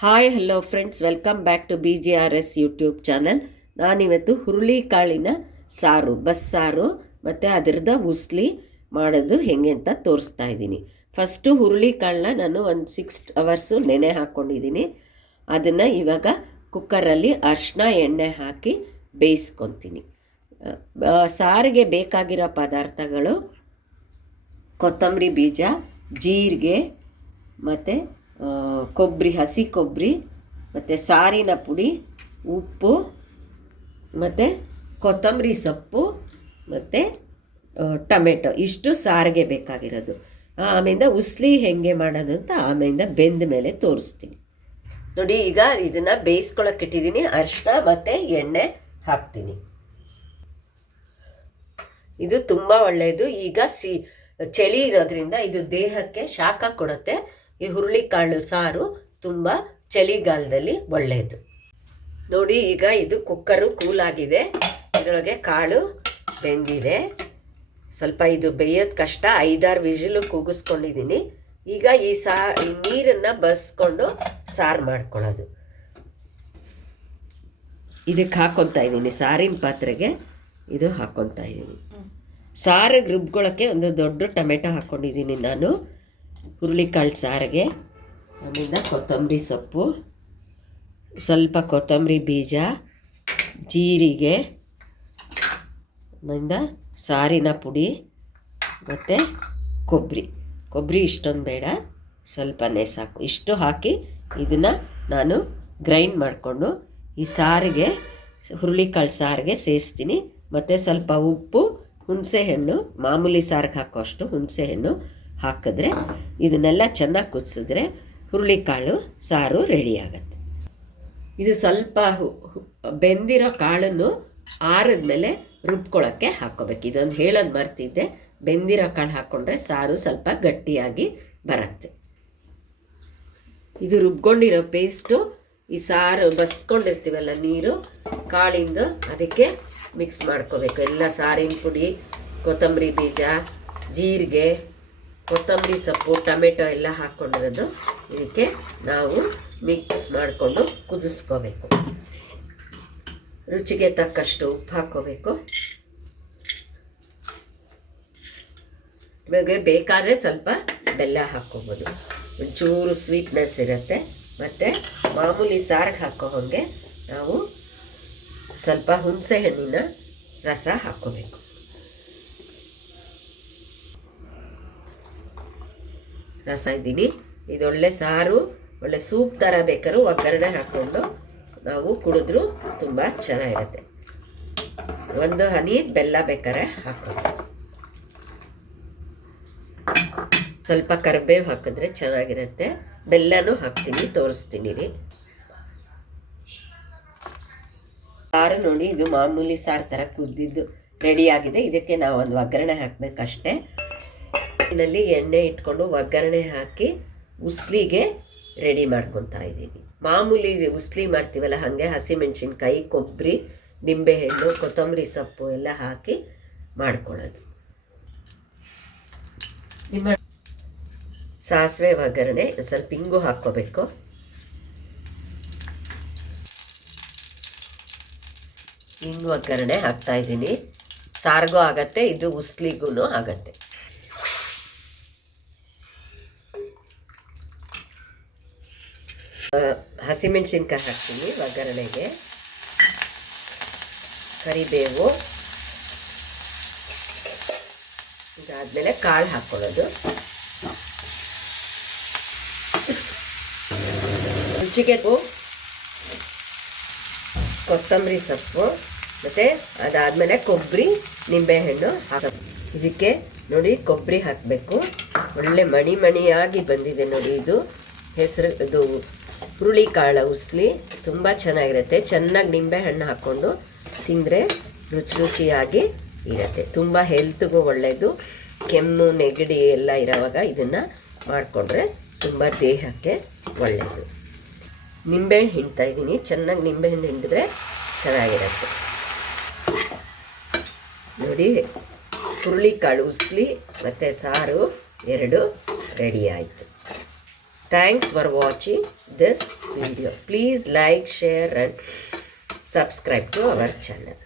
Hi hello friends, welcome back to BGRS YouTube channel. ನಾನಿವತ್ತು ಹುರುಳಿಕಾಳಿನ ಸಾರು, ಬಸ್ಸಾರು ಮತ್ತು ಅದರದ ಉಸ್ಲಿ ಮಾಡೋದು ಹೇಗೆ ಅಂತ ತೋರಿಸ್ತಾ ಇದ್ದೀನಿ. ಫಸ್ಟು ಹುರುಳಿಕಾಳನ್ನ ನಾನು ಒಂದು 6 ಅವರ್ಸು ನೆನೆ ಹಾಕ್ಕೊಂಡಿದ್ದೀನಿ. ಅದನ್ನು ಇವಾಗ ಕುಕ್ಕರಲ್ಲಿ ಅರಿಶಿನ ಎಣ್ಣೆ ಹಾಕಿ ಬೇಯಿಸ್ಕೊತೀನಿ. ಸಾರಿಗೆ ಬೇಕಾಗಿರೋ ಪದಾರ್ಥಗಳು: ಕೊತ್ತಂಬರಿ ಬೀಜ, ಜೀರಿಗೆ ಮತ್ತು ಕೊಬ್ಬರಿ, ಹಸಿ ಕೊಬ್ಬರಿ, ಮತ್ತು ಸಾರಿನ ಪುಡಿ, ಉಪ್ಪು ಮತ್ತು ಕೊತ್ತಂಬರಿ ಸೊಪ್ಪು ಮತ್ತು ಟೊಮೆಟೊ. ಇಷ್ಟು ಸಾರಿಗೆ ಬೇಕಾಗಿರೋದು. ಆಮೇಲೆ ಉಸ್ಲಿ ಹೇಗೆ ಮಾಡೋದು ಅಂತ ಆಮೇಲೆ ಬೆಂದ ಮೇಲೆ ತೋರಿಸ್ತೀನಿ. ನೋಡಿ, ಈಗ ಇದನ್ನು ಬೇಯಿಸ್ಕೊಳಕ್ಕೆ ಇಟ್ಟಿದ್ದೀನಿ. ಅರಿಶಿನ ಮತ್ತು ಎಣ್ಣೆ ಹಾಕ್ತೀನಿ. ಇದು ತುಂಬ ಒಳ್ಳೆಯದು. ಈಗ ಚಳಿ ಇರೋದ್ರಿಂದ ಇದು ದೇಹಕ್ಕೆ ಶಾಖ ಕೊಡುತ್ತೆ. ಈ ಹುರುಳಿಕಾಳು ಸಾರು ತುಂಬ ಚಳಿಗಾಲದಲ್ಲಿ ಒಳ್ಳೆಯದು. ನೋಡಿ, ಈಗ ಇದು ಕುಕ್ಕರು ಕೂಲಾಗಿದೆ. ಇದರೊಳಗೆ ಕಾಳು ಬೆಂದಿದೆ. ಸ್ವಲ್ಪ ಇದು ಬೇಯೋದು ಕಷ್ಟ. 5-6 ವಿಜಿಲು ಕೂಗಿಸ್ಕೊಂಡಿದ್ದೀನಿ. ಈಗ ಈ ನೀರನ್ನು ಬಸ್ಕೊಂಡು ಸಾರು ಮಾಡ್ಕೊಳ್ಳೋದು. ಇದಕ್ಕೆ ಹಾಕ್ಕೊತಾ ಇದ್ದೀನಿ. ಸಾರಿನ ಪಾತ್ರೆಗೆ ಇದು ಹಾಕ್ಕೊತಾ ಇದ್ದೀನಿ. ಸಾರಿಗೆ ರುಬ್ಕೊಳ್ಳೋಕ್ಕೆ ಒಂದು ದೊಡ್ಡ ಟೊಮೆಟೊ ಹಾಕ್ಕೊಂಡಿದ್ದೀನಿ ನಾನು ಹುರುಳಿಕಾಳು ಸಾರಿಗೆ. ಆಮೇಲೆ ಕೊತ್ತಂಬರಿ ಸೊಪ್ಪು, ಸ್ವಲ್ಪ ಕೊತ್ತಂಬರಿ ಬೀಜ, ಜೀರಿಗೆ, ಆಮೇಲೆ ಸಾರಿನ ಪುಡಿ ಮತ್ತು ಕೊಬ್ಬರಿ ಇಷ್ಟೊಂದು ಬೇಡ, ಸ್ವಲ್ಪನೇ ಸಾಕು. ಇಷ್ಟು ಹಾಕಿ ಇದನ್ನು ನಾನು ಗ್ರೈಂಡ್ ಮಾಡಿಕೊಂಡು ಈ ಸಾರಿಗೆ, ಹುರುಳಿಕಾಳು ಸಾರಿಗೆ ಸೇರಿಸ್ತೀನಿ. ಮತ್ತು ಸ್ವಲ್ಪ ಉಪ್ಪು, ಹುಣಸೆಹಣ್ಣು, ಮಾಮೂಲಿ ಸಾರಿಗೆ ಹಾಕೋ ಅಷ್ಟು ಹುಣಸೆಹಣ್ಣು ಹಾಕಿದ್ರೆ ಇದನ್ನೆಲ್ಲ ಚೆನ್ನಾಗಿ ಕುದಿಸಿದ್ರೆ ಹುರುಳಿಕಾಳು ಸಾರು ರೆಡಿಯಾಗತ್ತೆ. ಇದು ಸ್ವಲ್ಪ ಬೆಂದಿರೋ ಕಾಳನ್ನು ಆರಿದ್ಮೇಲೆ ರುಬ್ಕೊಳ್ಳೋಕ್ಕೆ ಹಾಕ್ಕೋಬೇಕು. ಇದೊಂದು ಹೇಳೋದು ಮರ್ತಿದ್ದೆ. ಬೆಂದಿರೋ ಕಾಳು ಹಾಕ್ಕೊಂಡ್ರೆ ಸಾರು ಸ್ವಲ್ಪ ಗಟ್ಟಿಯಾಗಿ ಬರುತ್ತೆ. ಇದು ರುಬ್ಕೊಂಡಿರೋ ಪೇಸ್ಟು ಈ ಸಾರು ಬಸ್ಕೊಂಡಿರ್ತೀವಲ್ಲ ನೀರು ಕಾಳಿಂದು, ಅದಕ್ಕೆ ಮಿಕ್ಸ್ ಮಾಡ್ಕೋಬೇಕು. ಎಲ್ಲ ಸಾರಿನ ಪುಡಿ, ಕೊತ್ತಂಬರಿ ಬೀಜ, ಜೀರಿಗೆ, ಕೊತ್ತಂಬರಿ ಸೊಪ್ಪು, ಟೊಮೆಟೊ ಎಲ್ಲ ಹಾಕ್ಕೊಂಡಿರೋದು ಇದಕ್ಕೆ ನಾವು ಮಿಕ್ಸ್ ಮಾಡಿಕೊಂಡು ಕುದಿಸ್ಕೋಬೇಕು. ರುಚಿಗೆ ತಕ್ಕಷ್ಟು ಉಪ್ಪು ಹಾಕ್ಕೋಬೇಕು. ಇವಾಗ ಬೇಕಾದರೆ ಸ್ವಲ್ಪ ಬೆಲ್ಲ ಹಾಕ್ಕೋಬೋದು. ಒಂಚೂರು ಸ್ವೀಟ್ನೆಸ್ ಇರುತ್ತೆ. ಮತ್ತು ಮಾಮೂಲಿ ಸಾರಿಗೆ ಹಾಕೋ ಹಾಗೆ ನಾವು ಸ್ವಲ್ಪ ಹುಣಸೆ ಹಣ್ಣಿನ ರಸ ಹಾಕ್ಕೋಬೇಕು. ರಸ ಇದ್ದೀನಿ. ಇದೊಳ್ಳೆ ಸಾರು, ಒಳ್ಳೆ ಸೂಪ್ ಥರ ಬೇಕಾದ್ರೂ ಒಗ್ಗರಣೆ ಹಾಕ್ಕೊಂಡು ನಾವು ಕುಡಿದ್ರೂ ತುಂಬ ಚೆನ್ನಾಗಿರುತ್ತೆ. ಒಂದು ಹನಿ ಬೆಲ್ಲ ಬೇಕಾದ್ರೆ ಹಾಕ್ಕೊಂಡು, ಸ್ವಲ್ಪ ಕರಿಬೇವು ಹಾಕಿದ್ರೆ ಚೆನ್ನಾಗಿರುತ್ತೆ. ಬೆಲ್ಲನೂ ಹಾಕ್ತೀನಿ, ತೋರಿಸ್ತೀನಿ ರೀ. ಸಾರು ನೋಡಿ, ಇದು ಮಾಮೂಲಿ ಸಾರು ಥರ ಕುದ್ದಿದ್ದು ರೆಡಿಯಾಗಿದೆ. ಇದಕ್ಕೆ ನಾವು ಒಂದು ಒಗ್ಗರಣೆ ಹಾಕಬೇಕಷ್ಟೇ. ನಲ್ಲಿ ಎಣ್ಣೆ ಇಟ್ಕೊಂಡು ಒಗ್ಗರಣೆ ಹಾಕಿ ಉಸ್ಲಿಗೆ ರೆಡಿ ಮಾಡ್ಕೊತಾ ಇದ್ದೀನಿ. ಮಾಮೂಲಿ ಉಸ್ಲಿ ಮಾಡ್ತೀವಲ್ಲ ಹಾಗೆ ಹಸಿಮೆಣಸಿನ್ಕಾಯಿ, ಕೊಬ್ಬರಿ, ನಿಂಬೆಹಣ್ಣು, ಕೊತ್ತಂಬರಿ ಸೊಪ್ಪು ಎಲ್ಲ ಹಾಕಿ ಮಾಡ್ಕೊಳ್ಳೋದು. ನಿಮ್ಮ ಸಾಸಿವೆ ಒಗ್ಗರಣೆ, ಸ್ವಲ್ಪ ಇಂಗು ಹಾಕ್ಕೋಬೇಕು. ಇಂಗು ಒಗ್ಗರಣೆ ಹಾಕ್ತಾ ಇದ್ದೀನಿ. ಸಾರಿಗೂ ಆಗತ್ತೆ, ಇದು ಉಸ್ಲಿಗೂ ಆಗತ್ತೆ. ಹಸಿಮೆಣಸಿನ್ಕಾಯಿ ಹಾಕ್ತೀನಿ ಒಗ್ಗರಣೆಗೆ. ಕರಿಬೇವು, ಇದಾದಮೇಲೆ ಕಾಳು ಹಾಕ್ಕೊಳ್ಳೋದು. ರುಚಿಗೆ ಕೊತ್ತಂಬರಿ ಸೊಪ್ಪು, ಮತ್ತು ಅದಾದಮೇಲೆ ಕೊಬ್ಬರಿ, ನಿಂಬೆಹಣ್ಣು ಹಾಕಬೇಕು. ಇದಕ್ಕೆ ನೋಡಿ ಕೊಬ್ಬರಿ ಹಾಕಬೇಕು. ಒಳ್ಳೆ ಮಣಿಯಾಗಿ ಬಂದಿದೆ ನೋಡಿ. ಇದು ಇದು ಹುರುಳಿಕಾಳು ಉಸ್ಲಿ ತುಂಬ ಚೆನ್ನಾಗಿರುತ್ತೆ. ಚೆನ್ನಾಗಿ ನಿಂಬೆಹಣ್ಣು ಹಾಕ್ಕೊಂಡು ತಿಂದರೆ ರುಚಿಯಾಗಿ ಇರುತ್ತೆ. ತುಂಬ ಹೆಲ್ತ್ಗೂ ಒಳ್ಳೆಯದು. ಕೆಮ್ಮು, ನೆಗಡಿ ಎಲ್ಲ ಇರೋವಾಗ ಇದನ್ನು ಮಾಡಿಕೊಂಡ್ರೆ ತುಂಬ ದೇಹಕ್ಕೆ ಒಳ್ಳೆಯದು. ನಿಂಬೆಹಣ್ಣು ಹಿಂಡ್ತಾ ಇದ್ದೀನಿ. ಚೆನ್ನಾಗಿ ನಿಂಬೆಹಣ್ಣು ಹಿಂಡಿದ್ರೆ ಚೆನ್ನಾಗಿರುತ್ತೆ ನೋಡಿ. ಹುರುಳಿಕಾಳು ಉಸ್ಲಿ ಮತ್ತು ಸಾರು ಎರಡು ರೆಡಿ ಆಯಿತು. Thanks for watching. this video. Please like, share and subscribe to our channel.